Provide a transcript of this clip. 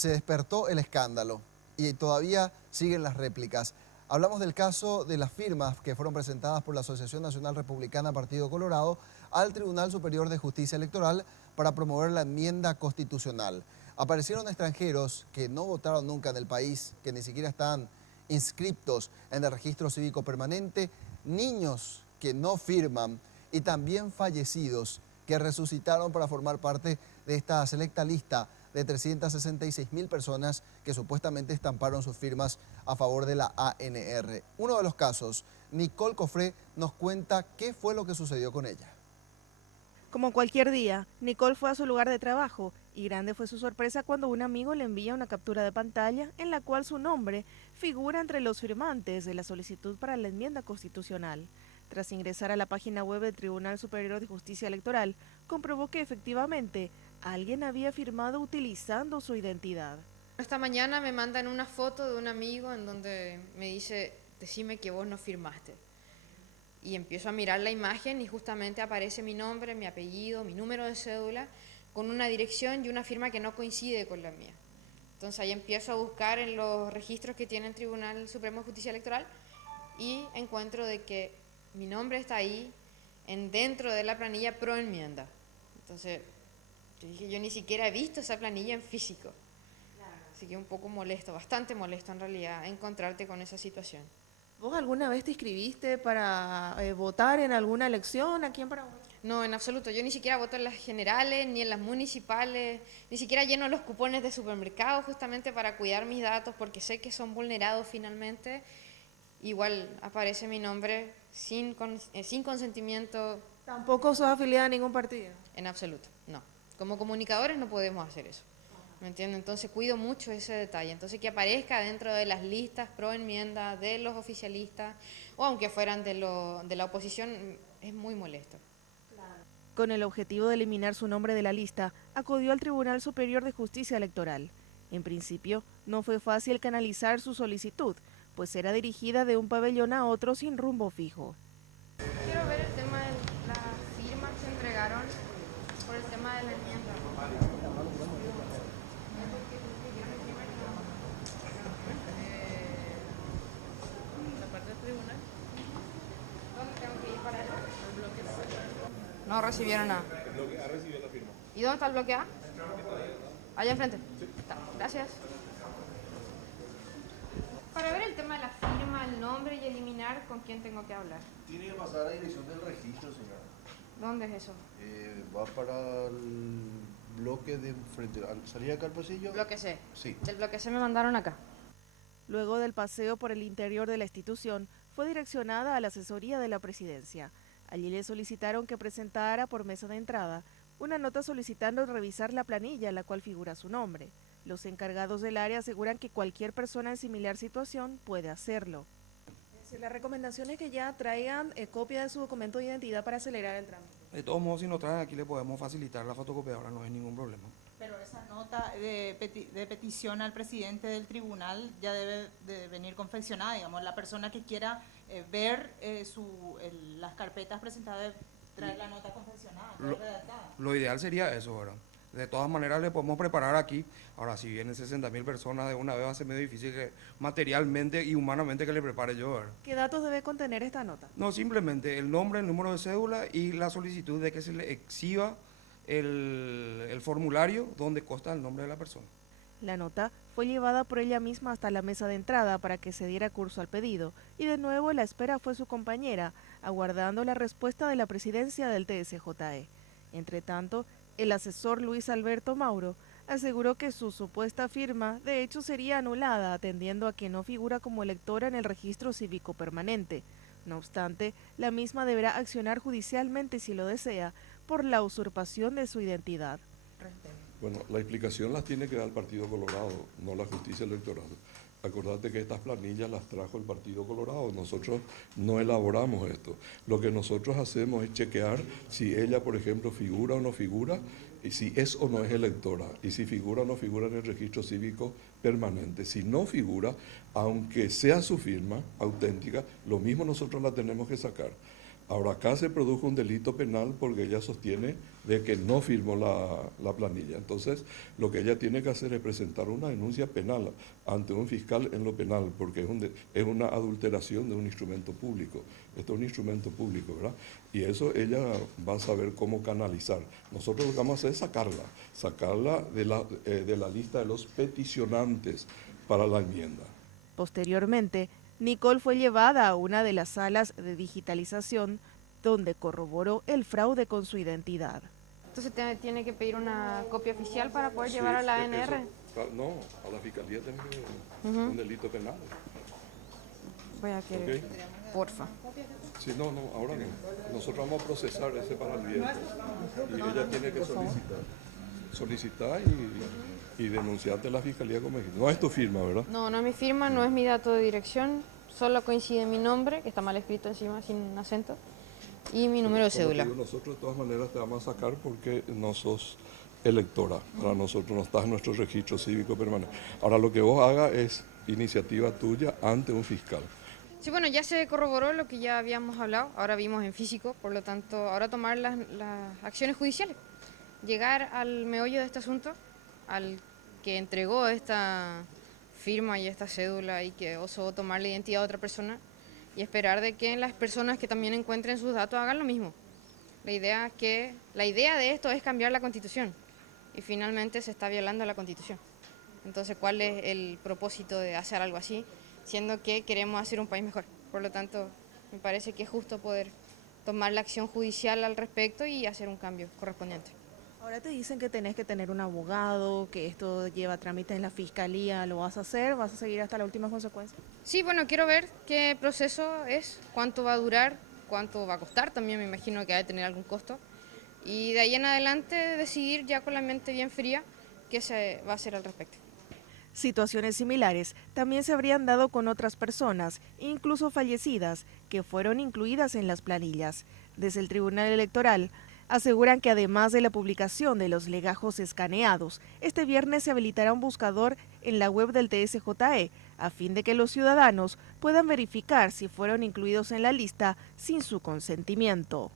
se despertó el escándalo y todavía siguen las réplicas. Hablamos del caso de las firmas que fueron presentadas por la Asociación Nacional Republicana Partido Colorado al Tribunal Superior de Justicia Electoral para promover la enmienda constitucional. Aparecieron extranjeros que no votaron nunca en el país, que ni siquiera están inscriptos en el registro cívico permanente, niños que no firman y también fallecidos que resucitaron para formar parte de esta selecta lista de 366.000 personas que supuestamente estamparon sus firmas a favor de la ANR. Uno de los casos, Nicole Cofré nos cuenta qué fue lo que sucedió con ella. Como cualquier día, Nicole fue a su lugar de trabajo y grande fue su sorpresa cuando un amigo le envía una captura de pantalla en la cual su nombre figura entre los firmantes de la solicitud para la enmienda constitucional. Tras ingresar a la página web del Tribunal Superior de Justicia Electoral, comprobó que efectivamente alguien había firmado utilizando su identidad. Esta mañana me mandan una foto de un amigo en donde me dice, decime que vos no firmaste. Y empiezo a mirar la imagen y justamente aparece mi nombre, mi apellido, mi número de cédula, con una dirección y una firma que no coincide con la mía. Entonces ahí empiezo a buscar en los registros que tiene el Tribunal Supremo de Justicia Electoral y encuentro de que mi nombre está ahí dentro de la planilla pro enmienda. Entonces yo dije, yo ni siquiera he visto esa planilla en físico. Así que un poco molesto, bastante molesto en realidad, encontrarte con esa situación. ¿Vos alguna vez te inscribiste para votar en alguna elección aquí en Paraguay? No, en absoluto. Yo ni siquiera voto en las generales, ni en las municipales, ni siquiera lleno los cupones de supermercado justamente para cuidar mis datos porque sé que son vulnerados finalmente. Igual aparece mi nombre sin consentimiento. ¿Tampoco sos afiliada a ningún partido? En absoluto, no. Como comunicadores no podemos hacer eso. ¿Me entiendes? Entonces cuido mucho ese detalle. Entonces que aparezca dentro de las listas pro enmienda de los oficialistas o aunque fueran de la oposición es muy molesto. Con el objetivo de eliminar su nombre de la lista, acudió al Tribunal Superior de Justicia Electoral. En principio, no fue fácil canalizar su solicitud, pues era dirigida de un pabellón a otro sin rumbo fijo. Quiero ver el tema de las firmas que entregaron por el tema de la enmienda. No recibieron nada. El bloque A recibió la firma. ¿Y dónde está el bloque A? Allá enfrente. Sí. Está. Gracias. Para ver el tema de la firma, el nombre y eliminar, ¿con quién tengo que hablar? Tiene que pasar a la dirección del registro, señora. ¿Dónde es eso? Va para el bloque de enfrente. ¿Salía acá al pasillo? Bloque C. Sí. Del bloque C me mandaron acá. Luego del paseo por el interior de la institución, fue direccionada a la asesoría de la presidencia. Allí le solicitaron que presentara por mesa de entrada una nota solicitando revisar la planilla en la cual figura su nombre. Los encargados del área aseguran que cualquier persona en similar situación puede hacerlo. La recomendación es que ya traigan copia de su documento de identidad para acelerar el trámite. De todos modos, si nos traen aquí le podemos facilitar la fotocopiadora, no hay ningún problema. Pero esa nota de petición al presidente del tribunal ya debe de venir confeccionada, digamos, la persona que quiera ver las carpetas presentadas debe traer la nota confeccionada, redactada. Lo ideal sería eso, ¿verdad? De todas maneras le podemos preparar aquí. Ahora, si vienen 60.000 personas de una vez, va a ser medio difícil que materialmente y humanamente que le prepare yo, ¿verdad? ¿Qué datos debe contener esta nota? No, simplemente el nombre, el número de cédula y la solicitud de que se le exhiba el formulario donde consta el nombre de la persona. La nota fue llevada por ella misma hasta la mesa de entrada para que se diera curso al pedido, y de nuevo la espera fue su compañera, aguardando la respuesta de la presidencia del TSJE. Entre tanto, el asesor Luis Alberto Mauro aseguró que su supuesta firma de hecho sería anulada atendiendo a que no figura como electora en el registro cívico permanente. No obstante, la misma deberá accionar judicialmente si lo desea por la usurpación de su identidad. Bueno, la explicación las tiene que dar el Partido Colorado, no la justicia electoral. Acordate que estas planillas las trajo el Partido Colorado, nosotros no elaboramos esto. Lo que nosotros hacemos es chequear si ella, por ejemplo, figura o no figura, y si es o no es electora, y si figura o no figura en el registro cívico permanente. Si no figura, aunque sea su firma auténtica, lo mismo nosotros la tenemos que sacar. Ahora acá se produjo un delito penal porque ella sostiene de que no firmó la planilla. Entonces, lo que ella tiene que hacer es presentar una denuncia penal ante un fiscal en lo penal, porque es una adulteración de un instrumento público. Esto es un instrumento público, ¿verdad? Y eso ella va a saber cómo canalizar. Nosotros lo que vamos a hacer es sacarla de la lista de los peticionantes para la enmienda. Posteriormente, Nicole fue llevada a una de las salas de digitalización donde corroboró el fraude con su identidad. Entonces tiene que pedir una copia oficial para poder llevar a la ANR. No, a la fiscalía tiene que un delito penal. Voy a querer, ¿Okay? Porfa. Sí, no, ahora no. Nosotros vamos a procesar ese para el viernes. Y ella tiene que solicitar y denunciarte a la fiscalía como dijiste. No es tu firma, ¿verdad? No es mi firma, no es mi dato de dirección, solo coincide mi nombre, que está mal escrito encima, sin acento, y mi número de cédula. Nosotros de todas maneras te vamos a sacar porque no sos electora. Para nosotros no estás en nuestro registro cívico permanente. Ahora lo que vos hagas es iniciativa tuya ante un fiscal. Sí, bueno, ya se corroboró lo que ya habíamos hablado, ahora vimos en físico, por lo tanto, ahora tomar las acciones judiciales, llegar al meollo de este asunto, al que entregó esta firma y esta cédula y que osó tomar la identidad de otra persona y esperar de que las personas que también encuentren sus datos hagan lo mismo. La idea de esto es cambiar la Constitución y finalmente se está violando la Constitución. Entonces, ¿cuál es el propósito de hacer algo así? Siendo que queremos hacer un país mejor. Por lo tanto, me parece que es justo poder tomar la acción judicial al respecto y hacer un cambio correspondiente. Ahora te dicen que tenés que tener un abogado, que esto lleva trámite en la fiscalía, ¿lo vas a hacer? ¿Vas a seguir hasta la última consecuencia? Sí, bueno, quiero ver qué proceso es, cuánto va a durar, cuánto va a costar, también me imagino que va a tener algún costo. Y de ahí en adelante decidir ya con la mente bien fría qué se va a hacer al respecto. Situaciones similares también se habrían dado con otras personas, incluso fallecidas, que fueron incluidas en las planillas. Desde el Tribunal Electoral aseguran que además de la publicación de los legajos escaneados, este viernes se habilitará un buscador en la web del TSJE a fin de que los ciudadanos puedan verificar si fueron incluidos en la lista sin su consentimiento.